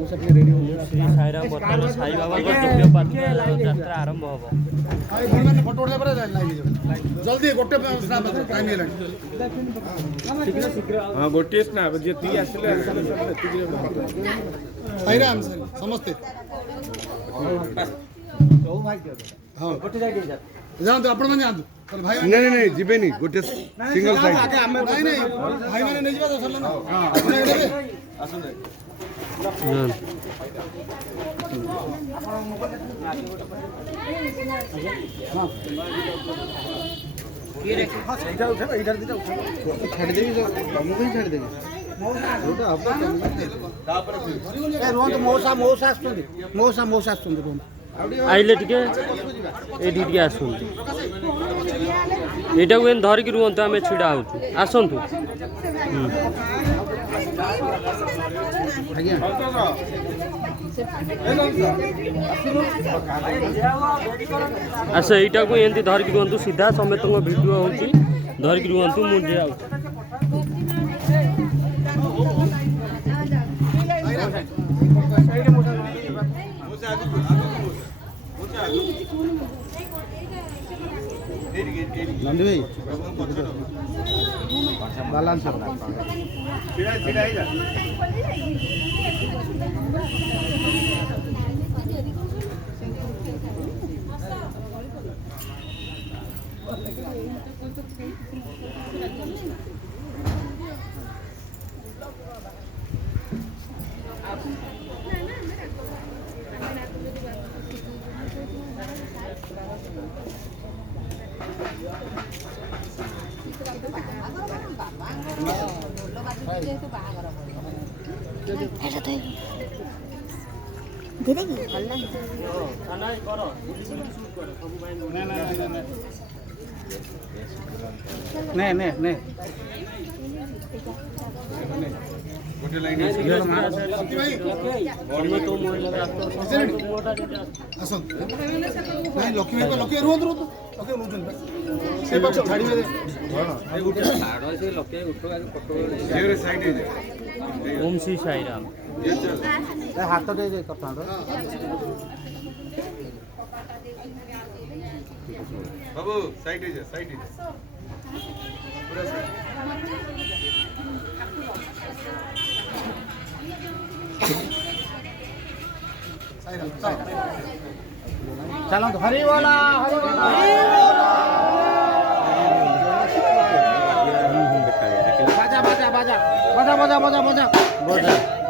श्री साईराम बर्तमान साई बाबा दिव्य यात्रा आरंभ हम फोटो जल्दी गोटे हाँ गोटे स्नाप जी साईराम समस्ते जातु आपण मैंने जातु भाई नहीं नहीं जीवेनी गोटे सिंगल साइड नहीं नहीं भाई मैंने नहीं जावा सरला ना आसन छाड़ देवी तुमको ही छाड़ देवी मौसा मौसा मौसा मौसा आइले टिके एठी टिके आसुंतु एटा को धर कि रुहंतु आमे छिडा होतु आसंतु आस एटा को एंती धर कि रुहंतु सीधा समेत वीडियो होची धर कि रुहंतु मुझे आउ नंदी भाई बैलेंस नहीं नहीं नहीं गोटे लाइन आसन नहीं लक्ष्मी लक्ष्मी रुहत रुहत लक्ष्मी रुहत से पक्ष छाड़ी में साइड ओम श्री साईराम हाथ दे दे कपड़ा बाबू साइड है साइड है पूरा साईराम चलो हरि बोला हरि बोला बाजा बाजा बाजा बाजा बाजा बाजा बाजा बाजा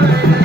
जय